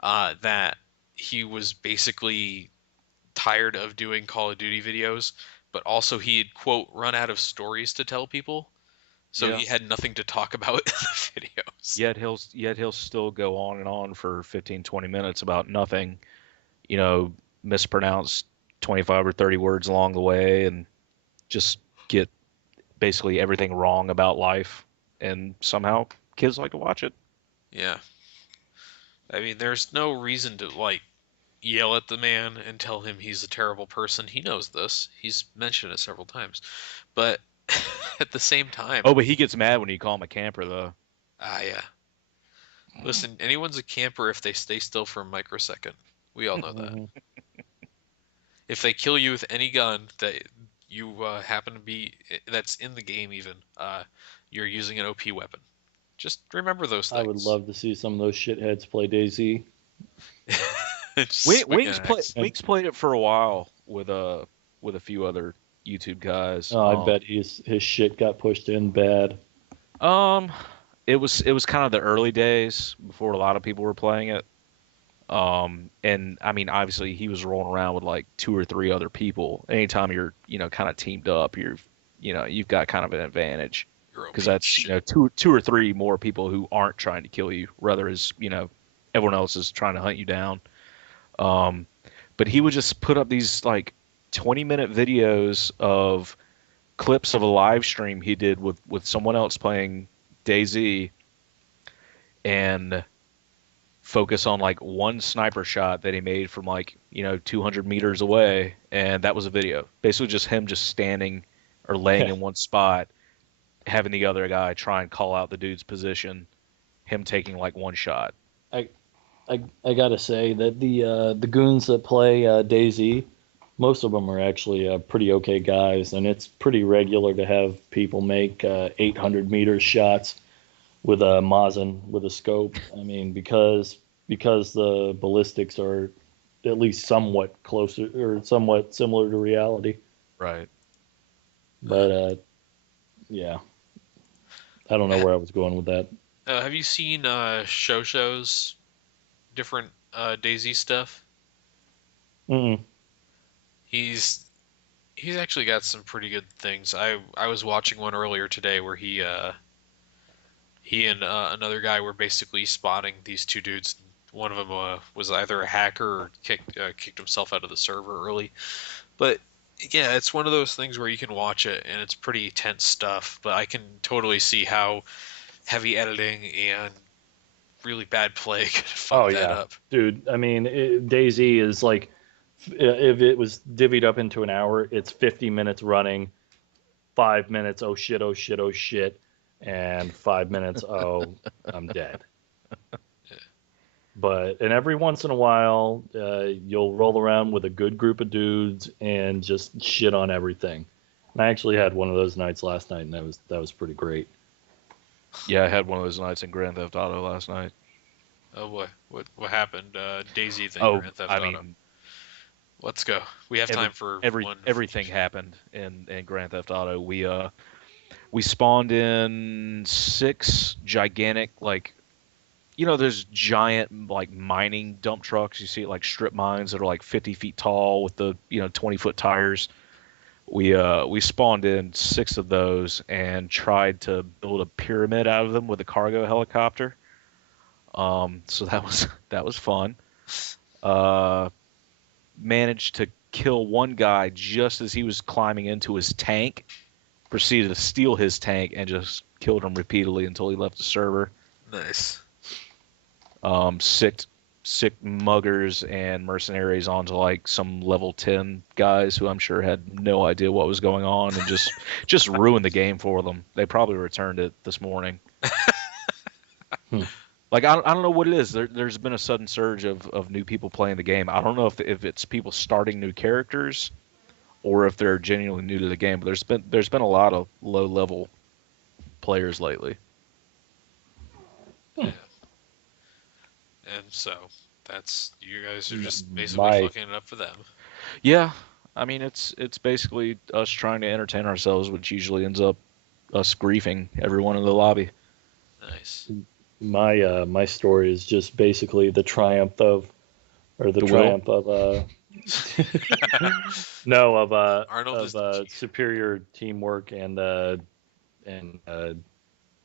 that he was basically tired of doing Call of Duty videos, but also he had, quote, run out of stories to tell people. So Yeah. he had nothing to talk about in the videos. Yet he'll still go on and on for 15, 20 minutes about nothing, you know, mispronounce 25 or 30 words along the way and just get basically everything wrong about life. And somehow kids like to watch it. Yeah. I mean, there's no reason to, like, yell at the man and tell him he's a terrible person. He knows this. He's mentioned it several times. But at the same time, Oh, but he gets mad when you call him a camper, though. yeah. Listen, anyone's a camper if they stay still for a microsecond. We all know that. Mhm. If they kill you with any gun that you happen to be that's in the game, even you're using an OP weapon. Just remember those I would things. love to see some of those shitheads play DayZ. Just swing an axe. And Wings played it for a while with a few other YouTube guys. I bet his shit got pushed in bad. Um, it was kind of the early days before a lot of people were playing it. And I mean, obviously he was rolling around with like two or three other people. Anytime you're, kind of teamed up, you've got kind of an advantage You're because OP. that's, two or three more people who aren't trying to kill you, rather as, everyone else is trying to hunt you down. Um, but he would just put up these like 20-minute videos of clips of a live stream he did with someone else playing DayZ and focus on like one sniper shot that he made from like 200 meters away, and that was a video basically just him just standing or laying in one spot, having the other guy try and call out the dude's position, him taking like one shot. I, I gotta say that the goons that play DayZ, most of them are actually pretty okay guys, and it's pretty regular to have people make 800 meter shots with a Mosin with a scope. I mean, because the ballistics are at least somewhat closer or somewhat similar to reality. Right. But yeah, I don't know where I was going with that. Have you seen shows different Daisy stuff? Mm-mm. He's he's actually got some pretty good things. I was watching one earlier today where he and another guy were basically spotting these two dudes. One of them was either a hacker or kicked himself out of the server early. But yeah, it's one of those things where you can watch it and it's pretty tense stuff. But I can totally see how heavy editing and really bad play could Oh fuck that yeah, up. dude. I mean, Daisy is like if it was divvied up into an hour, it's 50 minutes running, 5 minutes, oh shit, oh shit, oh shit, and 5 minutes, oh, I'm dead. And every once in a while, you'll roll around with a good group of dudes and just shit on everything. And I actually had one of those nights last night, and that was pretty great. Yeah, I had one of those nights in Grand Theft Auto last night. Oh boy, what happened? Daisy thing, Oh, Grand Theft I Auto. mean, Let's go. We have time for one. everything happened in Grand Theft Auto. We spawned in six gigantic, like, there's giant like mining dump trucks. You see like strip mines that are like 50 feet tall with the 20-foot tires. We spawned in six of those and tried to build a pyramid out of them with a cargo helicopter. So that was fun. Uh, Managed to kill one guy just as he was climbing into his tank. Proceeded to steal his tank and just killed him repeatedly until he left the server. Nice. Sick muggers and mercenaries onto like some level 10 guys who I'm sure had no idea what was going on and just ruined the game for them. They probably returned it this morning. Hmm. Like I don't know what it is. There's been a sudden surge of new people playing the game. I don't know if it's people starting new characters or if they're genuinely new to the game. But there's been a lot of low level players lately. Hmm. And so that's you guys are just basically My fucking it up for them. Yeah, I mean it's basically us trying to entertain ourselves, which usually ends up us griefing everyone in the lobby. Nice. My story is just basically the triumph of, or the The will. triumph of no Arnold is of the chief. superior teamwork and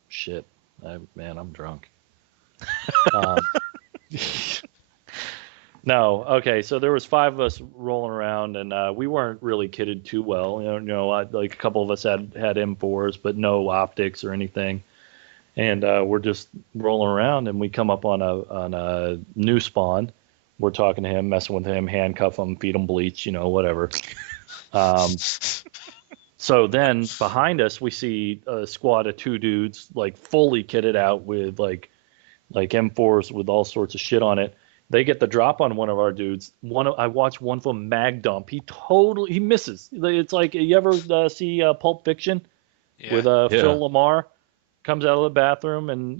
shit. Man, I'm drunk. Um, no, okay. So there was five of us rolling around, and we weren't really kitted too well. Like a couple of us had M4s, but no optics or anything. And we're just rolling around, and we come up on a new spawn. We're talking to him, messing with him, handcuff him, feed him bleach, whatever. Um, so then behind us, we see a squad of two dudes, like fully kitted out with like M4s with all sorts of shit on it. They get the drop on one of our dudes. I watched one of them mag dump. He misses. It's like, you ever see Pulp Fiction Yeah. with Yeah. Phil Lamar? Comes out of the bathroom and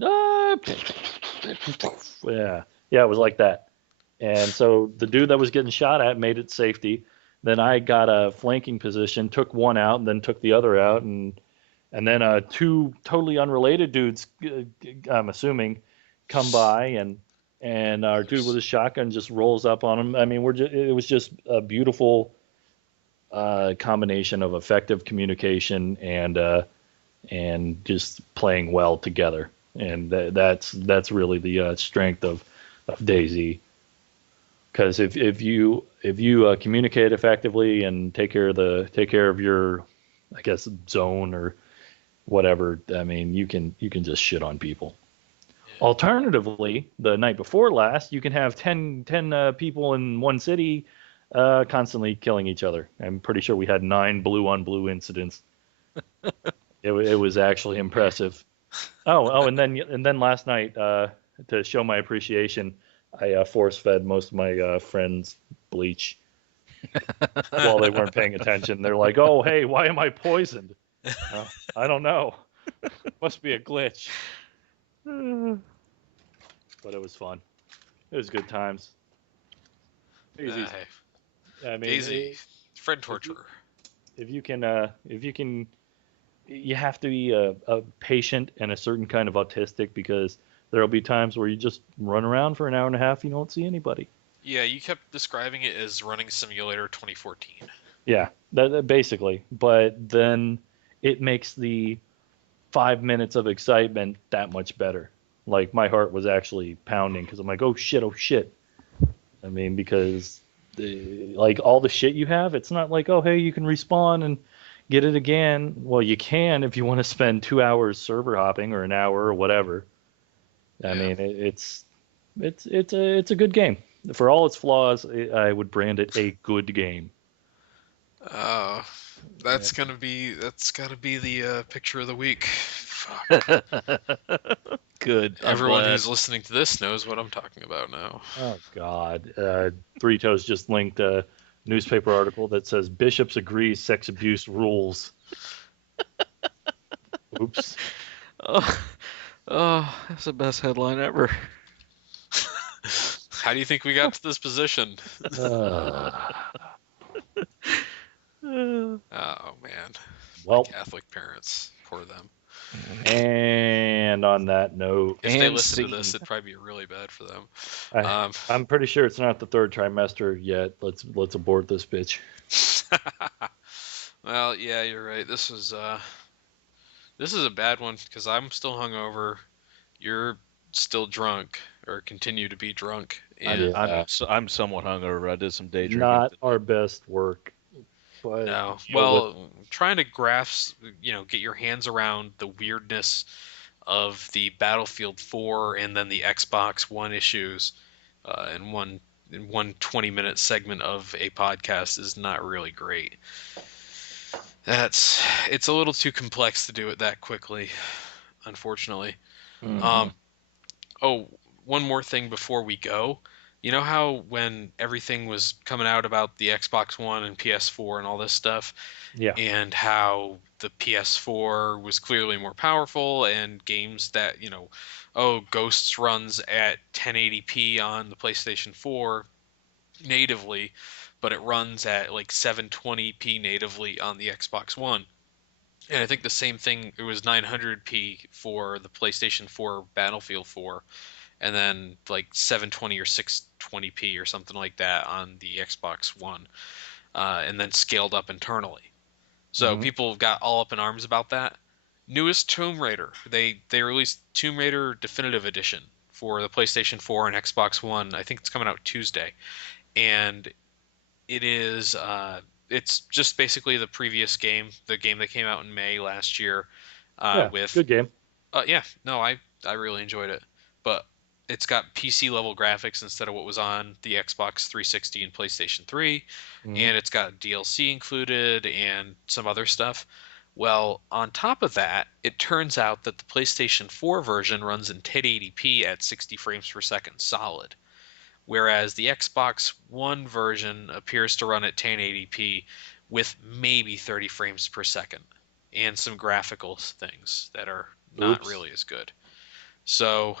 yeah, it was like that. And so the dude that was getting shot at made it safety. Then I got a flanking position, took one out, and then took the other out, and then two totally unrelated dudes, I'm assuming, come by, and our dude with a shotgun just rolls up on him. I mean, it was just a beautiful combination of effective communication and just playing well together. And that's really the strength of DayZ. Because if you communicate effectively and take care of your, I guess, zone or whatever, I mean, you can just shit on people. Yeah. Alternatively, the night before last, you can have 10 people in one city constantly killing each other. I'm pretty sure we had 9 blue on blue incidents. It was actually impressive. Oh, and then last night, to show my appreciation, I force fed most of my friends bleach while they weren't paying attention. They're like, "Oh, hey, why am I poisoned?" I don't know. Must be a glitch. But it was fun. It was good times. Easy. Hey, I mean, Daisy, friend if you torturer. if you can, you have to be a patient and a certain kind of autistic, because there'll be times where you just run around for an hour and a half, you don't see anybody. Yeah, you kept describing it as running simulator 2014. Yeah, basically. But then it makes the 5 minutes of excitement that much better. Like, my heart was actually pounding because I'm like, oh shit, oh shit. I mean, because like all the shit you have, it's not like, oh hey, you can respawn and get it again. Well, you can if you want to spend 2 hours server hopping or an hour or whatever. I Yeah. mean, it's a good game. For all its flaws, I would brand it a good game. Uh, Yeah. that's gotta be the picture of the week. Fuck. Good. I'm Everyone glad. who's listening to this knows what I'm talking about now. Oh God. Three Toes just linked a newspaper article that says bishops agree sex abuse rules. Oops. Oh, oh, that's the best headline ever. How do you think we got to this position? Uh, Oh man, my well, Catholic parents, poor them. and on that note, If they And listen to this, scene. it'd probably be really bad for them. I Um, I'm pretty sure it's not the third trimester yet. Let's abort this bitch. well, yeah, you're right. This is a bad one because I'm still hungover. You're still drunk or continue to be drunk, and Yeah, I'm somewhat hungover. I did some day drinking not today. our best work, but no, deal with. well, trying to grasp, get your hands around the weirdness of the Battlefield 4 and then the Xbox One issues in one 20-minute segment of a podcast is not really great. It's a little too complex to do it that quickly, unfortunately. Mhm. Um, oh, one more thing before we go. You know how when everything was coming out about the Xbox One and PS4 and all this stuff, Yeah. and how the PS4 was clearly more powerful and games that, Ghosts runs at 1080p on the PlayStation 4 natively, but it runs at like 720p natively on the Xbox One. And I think the same thing, it was 900p for the PlayStation 4 Battlefield 4, and then like 720 or 620p or something like that on the Xbox One, and then scaled up internally. So Hmm. people got all up in arms about that. Newest Tomb Raider, they released Tomb Raider Definitive Edition for the PlayStation 4 and Xbox One. I think it's coming out Tuesday, and it is it's just basically the previous game, the game that came out in May last year, Yeah, with good game. yeah, no, I really enjoyed it, but it's got PC level graphics instead of what was on the Xbox 360 and PlayStation 3, Hmm. and it's got DLC included and some other stuff. Well, on top of that, it turns out that the PlayStation 4 version runs in 1080p at 60 frames per second solid, whereas the Xbox One version appears to run at 1080p with maybe 30 frames per second and some graphical things that are not Oops. really as good. So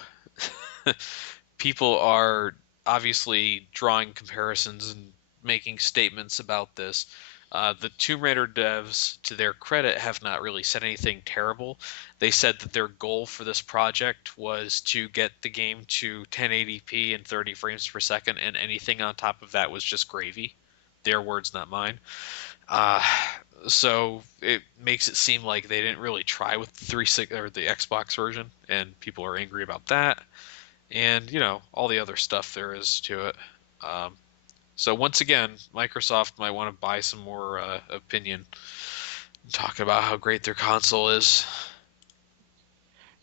people are obviously drawing comparisons and making statements about this. The Tomb Raider devs, to their credit, have not really said anything terrible. They said that their goal for this project was to get the game to 1080p and 30 frames per second, and anything on top of that was just gravy. Their words, not mine. Uh, so it makes it seem like they didn't really try with the 360 or the Xbox version, and people are angry about that, and all the other stuff there is to it. Um, so once again, Microsoft might want to buy some more opinion, talking about how great their console is.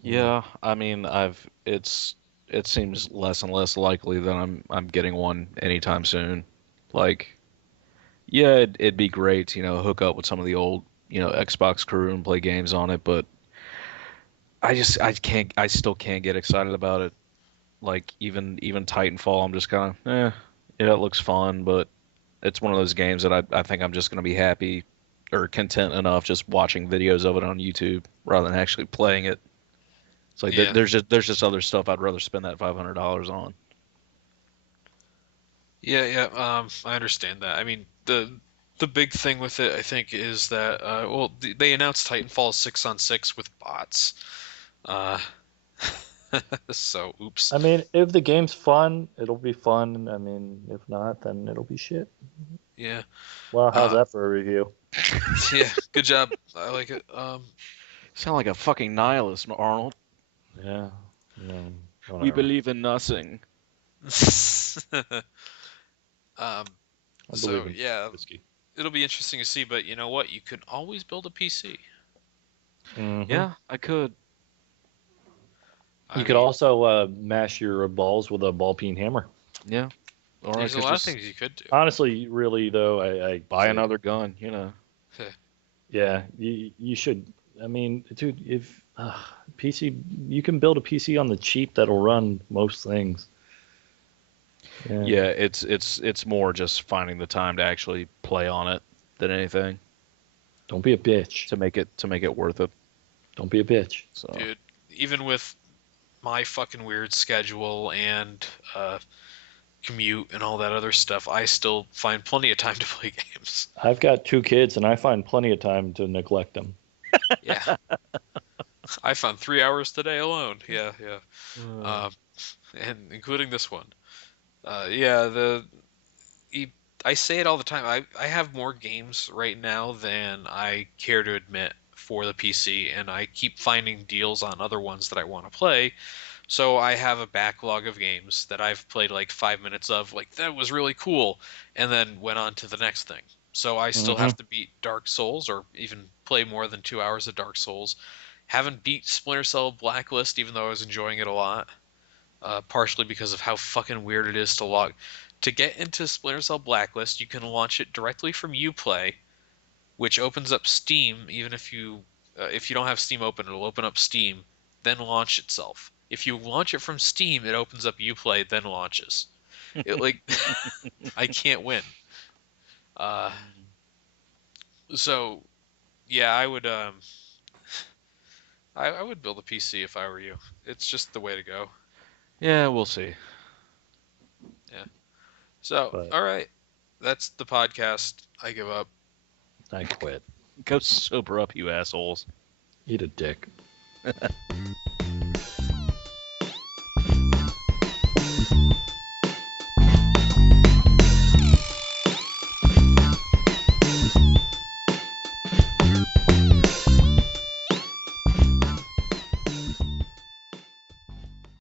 Mm. Yeah, I mean, it seems less and less likely that I'm getting one anytime soon. Like, yeah, it'd be great to, hook up with some of the old, Xbox crew and play games on it, but I still can't get excited about it. Like even Titanfall, I'm just kind of, yeah, it looks fun, but it's one of those games that I think I'm just gonna be happy or content enough just watching videos of it on YouTube rather than actually playing it. It's like Yeah, there's just other stuff I'd rather spend that $500 on. yeah, yeah. I understand that. I mean, the big thing with it, I think, is that well, they announced Titanfall 6 on 6 with bots. Uh, so oops. I mean, if the game's fun, it'll be fun. I mean, if not, then it'll be shit. Yeah. Well, how's Uh, that for a review? yeah. Good job. I like it. Sound like a fucking nihilist, Arnold. Yeah, We whatever. believe in nothing. um. I believe So in yeah, whiskey. it'll be interesting to see. But you know what? You can always build a PC. Hmm. Yeah, I could. I You could mean, also mash your balls with a ball peen hammer. Yeah, or I there's a could lot of just things you could do. Honestly, really though, I buy say, another gun. yeah, you should. I mean, dude, if PC, you can build a PC on the cheap that'll run most things. Yeah, Yeah, it's more just finding the time to actually play on it than anything don't be a bitch. to make it worth it. Don't be a bitch. So Dude, even with my fucking weird schedule and uh, commute and all that other stuff, I still find plenty of time to play games. I've got two kids, and I find plenty of time to neglect them. Yeah, I found 3 hours today alone. Yeah, yeah, uh, uh, and including this one. Yeah, e- I say it all the time. I have more games right now than I care to admit for the PC, and I keep finding deals on other ones that I want to play. So I have a backlog of games that I've played like 5 minutes of, like that was really cool, and then went on to the next thing. So I still Hmm. have to beat Dark Souls or even play more than 2 hours of Dark Souls. Haven't beat Splinter Cell Blacklist, even though I was enjoying it a lot, partially because of how fucking weird it is to log. To get into Splinter Cell Blacklist, you can launch it directly from Uplay, which opens up Steam. Even if you don't have Steam open, it'll open up Steam, then launch itself. If you launch it from Steam, it opens up Uplay, then launches. It like I can't win. Uh, so yeah, I would build a PC if I were you. It's just the way to go. yeah, we'll see. Yeah. So But all right, that's the podcast. I give up. I quit. Go sober up, you assholes. Eat a dick.